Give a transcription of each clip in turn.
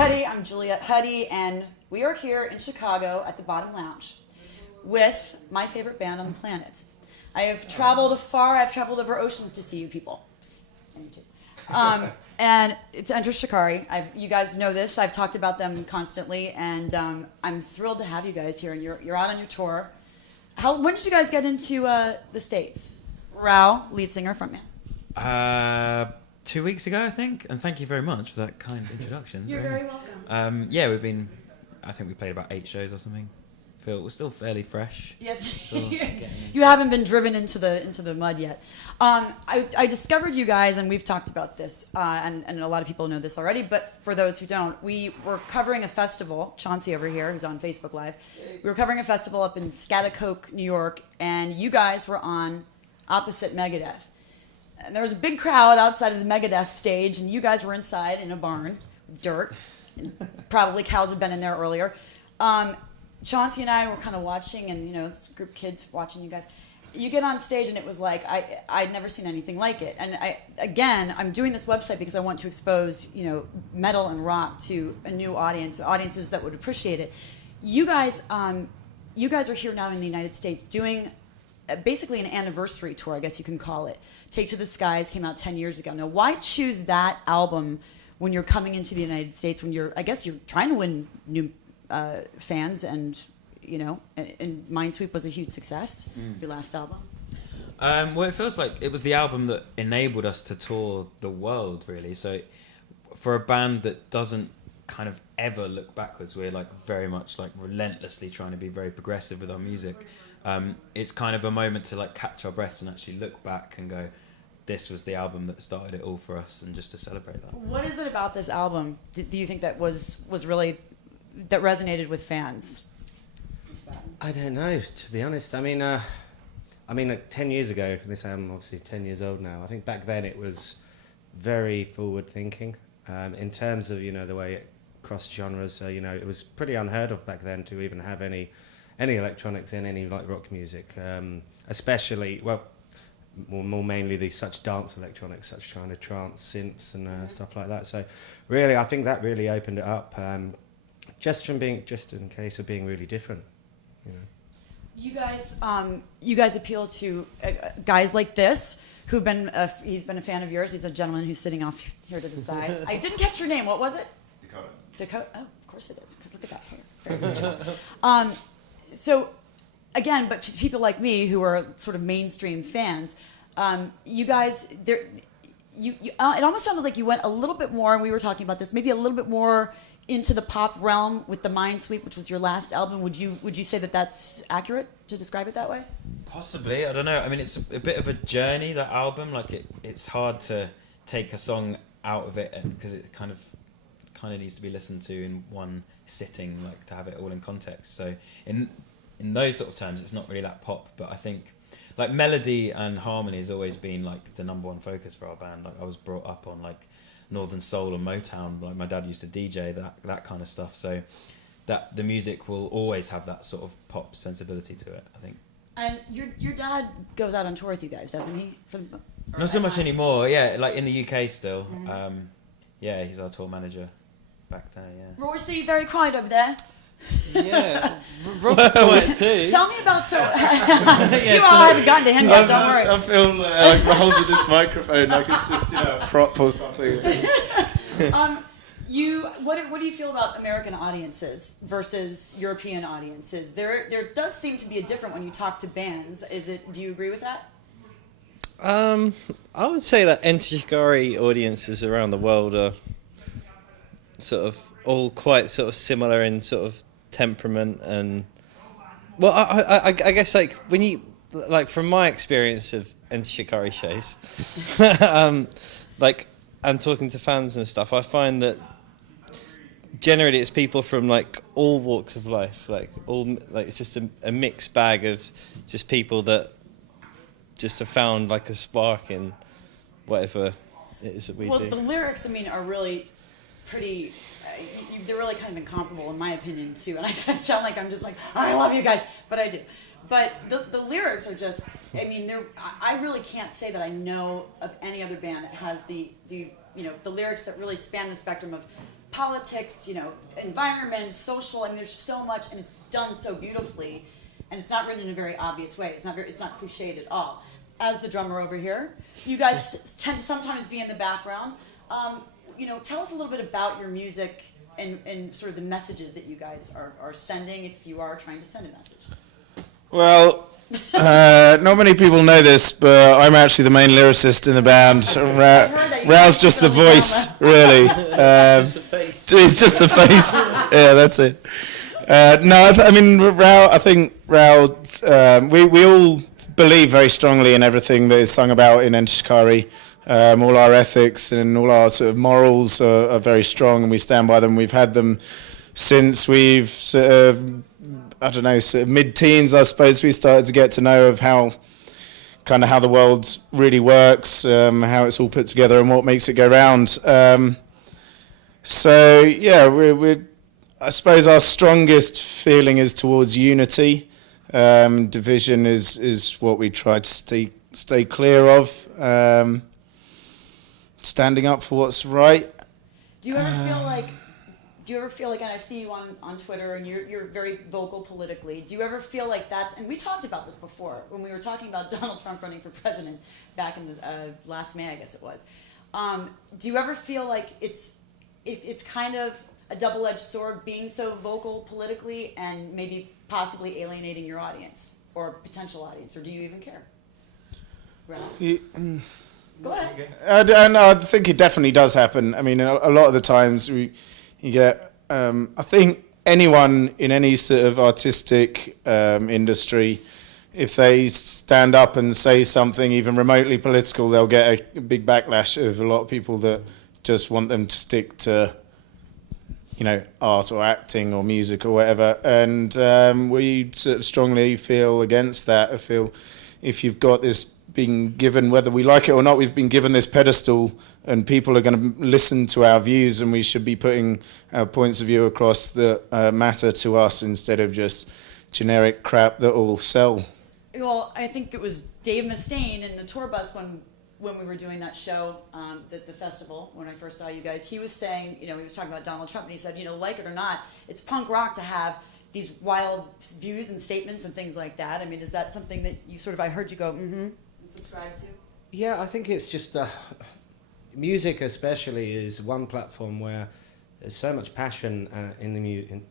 everybody. I'm Juliette Huddy, and we are here in Chicago at the Bottom Lounge with my favorite band on the planet. I have traveled far. I've traveled over oceans to see you people. And you too. And it's Enter Shikari. You guys know this. I've talked about them constantly, and I'm thrilled to have you guys here. And you're out on your tour. When did you guys get into the States? Rao, lead singer, frontman. 2 weeks ago, I think. And thank you very much for that kind introduction. You're very welcome. Yeah, I think we played about 8 shows or something. We're still fairly fresh. Yes, you haven't been driven into the mud yet. I discovered you guys, and we've talked about this, and a lot of people know this already, but for those who don't, we were covering a festival, Chauncey over here, who's on Facebook Live, we were covering a festival up in Schaghticoke, New York, and you guys were on opposite Megadeth. And there was a big crowd outside of the Megadeth stage, and you guys were inside in a barn, dirt, and probably cows had been in there earlier. Chauncey and I were kind of watching, and this group of kids watching you guys. You get on stage, and it was like I'd never seen anything like it. And I'm doing this website because I want to expose metal and rock to a new audiences that would appreciate it. You guys are here now in the United States doing basically an anniversary tour, I guess you can call it. Take to the Skies came out 10 years ago. Now, why choose that album when you're coming into the United States? When you're trying to win new fans, and Minesweep was a huge success. Your last album. Well, it feels like it was the album that enabled us to tour the world, really. So, for a band that doesn't kind of ever look backwards, we're very much relentlessly trying to be very progressive with our music. It's kind of a moment to catch our breaths and actually look back and go, this was the album that started it all for us, and just to celebrate that. What is it about this album do you think that was really that resonated with fans? I don't know, to be honest. I mean, 10 years ago, this album obviously 10 years old now. I think back then it was very forward thinking in terms of the way it crossed genres. It was pretty unheard of back then to even have any electronics in any rock music, especially more mainly such dance electronics, such kind of trance synths and stuff like that. So really, I think that really opened it up, just in case of being really different. You guys appeal to guys like this who've been. He's been a fan of yours. He's a gentleman who's sitting off here to the side. I didn't catch your name. What was it? Dakota. Oh, of course it is. Because look at that hair. Very much. So, again, but people like me who are sort of mainstream fans, you guys, it almost sounded like you went a little bit more, and we were talking about this, maybe a little bit more into the pop realm with the Minesweep, which was your last album. Would you say that that's accurate to describe it that way? Possibly. I don't know. I mean, it's a bit of a journey, that album. It's hard to take a song out of it because it kind of needs to be listened to in one sitting, to have it all in context. So in those sort of terms, it's not really that pop, but I think melody and harmony has always been the number one focus for our band. I was brought up on Northern Soul and Motown. My dad used to DJ that kind of stuff. So that the music will always have that sort of pop sensibility to it, I think. And your dad goes out on tour with you guys, doesn't he? Not so much anymore. Yeah, in the UK still. Mm-hmm. Yeah, he's our tour manager back there. Yeah. Rorsey, very quiet over there. Yeah, Rob's quiet too. Tell me about you all haven't gotten to him yet. Don't worry. I feel like we're holding this microphone like it's just a prop or something. What do you feel about American audiences versus European audiences? There does seem to be a difference when you talk to bands. Do you agree with that? I would say that Enter Shikari audiences around the world are sort of all quite sort of similar in sort of temperament, and I guess when you from my experience of Enter Shikari shows, and talking to fans and stuff, I find that generally it's people from all walks of life, it's just a mixed bag of just people that just have found a spark in whatever it is that we do. Well, the lyrics, are really pretty. They're really kind of incomparable in my opinion too, and I sound like I'm just I love you guys, but I do. But the lyrics are just, I really can't say that I know of any other band that has the lyrics that really span the spectrum of politics, environment, social. I mean, there's so much, and it's done so beautifully, and it's not written in a very obvious way. It's not cliched at all. As the drummer over here, you guys tend to sometimes be in the background. Tell us a little bit about your music and sort of the messages that you guys are sending, if you are trying to send a message. Well, not many people know this, but I'm actually the main lyricist in the band. Rao's just the voice, really. Just the face. He's just the face. Yeah, that's it. Rao, I think Rao, we all believe very strongly in everything that is sung about in Enter Shikari. All our ethics and all our sort of morals are very strong, and we stand by them. We've had them since we've sort of mid-teens, I suppose. We started to get to know of how the world really works, how it's all put together, and what makes it go round. I suppose our strongest feeling is towards unity. Division is what we try to stay clear of. Standing up for what's right. Do you ever feel like, and I see you on Twitter, and you're very vocal politically. Do you ever feel like that's, and we talked about this before when we were talking about Donald Trump running for president back in last May, I guess it was. Do you ever feel like it's kind of a double-edged sword being so vocal politically and maybe possibly alienating your audience or potential audience, or do you even care? Right. Go ahead. And I think it definitely does happen. I mean, a lot of the times you get, I think anyone in any sort of artistic industry, if they stand up and say something even remotely political, they'll get a big backlash of a lot of people that just want them to stick to, art or acting or music or whatever. And we sort of strongly feel against that. I feel if you've got this being given, whether we like it or not, we've been given this pedestal, and people are going to listen to our views, and we should be putting our points of view across that matter to us instead of just generic crap that will sell. Well, I think it was Dave Mustaine in the tour bus when we were doing that show, the festival, when I first saw you guys. He was saying, he was talking about Donald Trump, and he said, like it or not, it's punk rock to have these wild views and statements and things like that. I mean, is that something that you sort of, I heard you go, and subscribe to? Yeah, I think it's just music, especially, is one platform where there's so much passion in the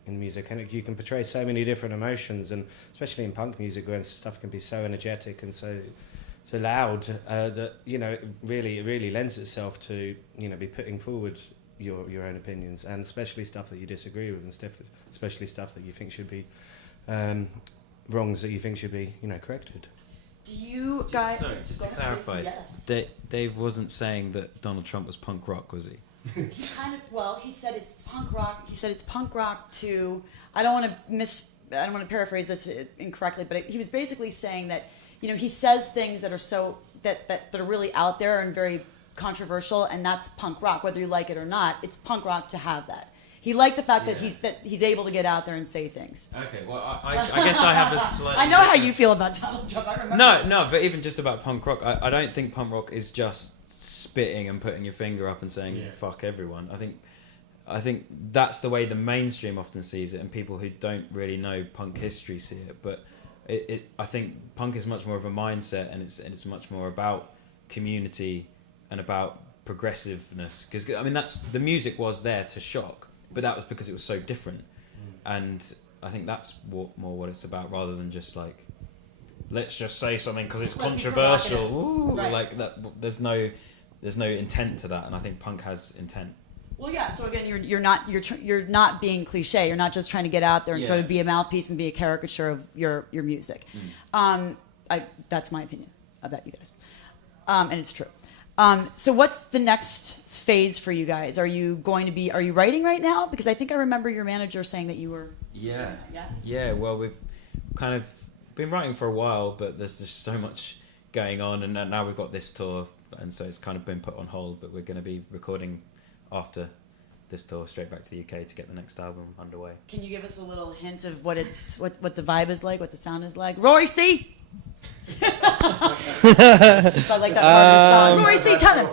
music, and you can portray so many different emotions, and especially in punk music, where stuff can be so energetic and so loud that it really lends itself to be putting forward your own opinions, and especially stuff that you disagree with, and especially stuff that you think should be wrongs that you think should be corrected. Do you guys... Sorry, just to clarify, yes. Dave wasn't saying that Donald Trump was punk rock, was he? He kind of, he said it's punk rock. He said it's punk rock to... I don't want to paraphrase this incorrectly, but he was basically saying that, he says things that are so... that are really out there and very controversial, and that's punk rock. Whether you like it or not, it's punk rock to have that. He liked the fact that he's able to get out there and say things. Okay, well, I guess I have a slight... I know how you feel about Donald Trump. I remember. No, but even just about punk rock, I don't think punk rock is just spitting and putting your finger up and saying fuck everyone. I think that's the way the mainstream often sees it, and people who don't really know punk history see it. But I think punk is much more of a mindset, and it's much more about community and about progressiveness. Because that's the music was there to shock. But that was because it was so different, and I think that's more what it's about, rather than just like, let's just say something because it's controversial. Ooh, right. Like that. There's no intent to that, and I think punk has intent. Well, yeah. So again, you're not being cliche. You're not just trying to get out there and sort of be a mouthpiece and be a caricature of your music. That's my opinion about you guys, and it's true. So what's the next phase for you guys? Are you writing right now? Because I think I remember your manager saying that you were... Yeah, well, we've kind of been writing for a while, but there's just so much going on, and now we've got this tour, and so it's kind of been put on hold, but we're going to be recording after this tour straight back to the UK to get the next album underway. Can you give us a little hint of what the vibe is like, what the sound is like? Rory C! Just I like that part of the song. Rory C, tell him.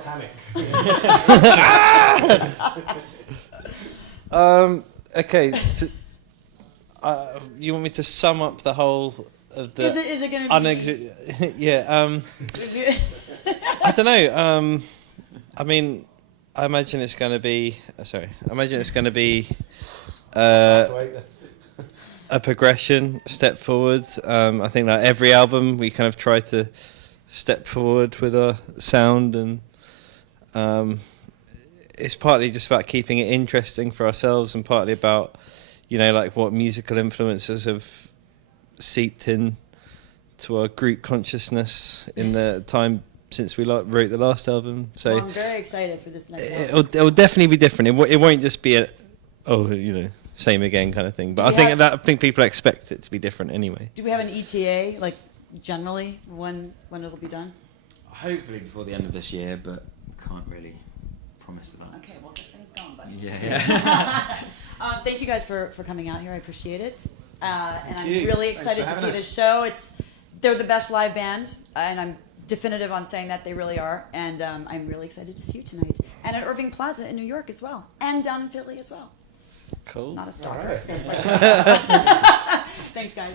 Okay. You want me to sum up the whole of the? Is it going to be? Yeah. I don't know. I mean, I imagine it's going to be. Sorry. I imagine it's going to be a progression, a step forward. I think that every album we kind of try to step forward with our sound, and it's partly just about keeping it interesting for ourselves, and partly about, you know, like what musical influences have seeped in to our group consciousness in the time since we wrote the last album. So well, I'm very excited for this next album. It'll definitely be different. It won't just be same again kind of thing. But I think people expect it to be different anyway. Do we have an ETA, like generally when it'll be done? Hopefully before the end of this year, but can't really promise that. Okay, well, get things going, buddy. Yeah. Thank you guys for coming out here. I appreciate it. And I'm you. really Thanks excited for to see having this us. show. They're the best live band, and I'm definitive on saying that they really are. And I'm really excited to see you tonight. And at Irving Plaza in New York as well. And down in Philly as well. Cool. Not a stalker. All right. Just like Thanks, guys.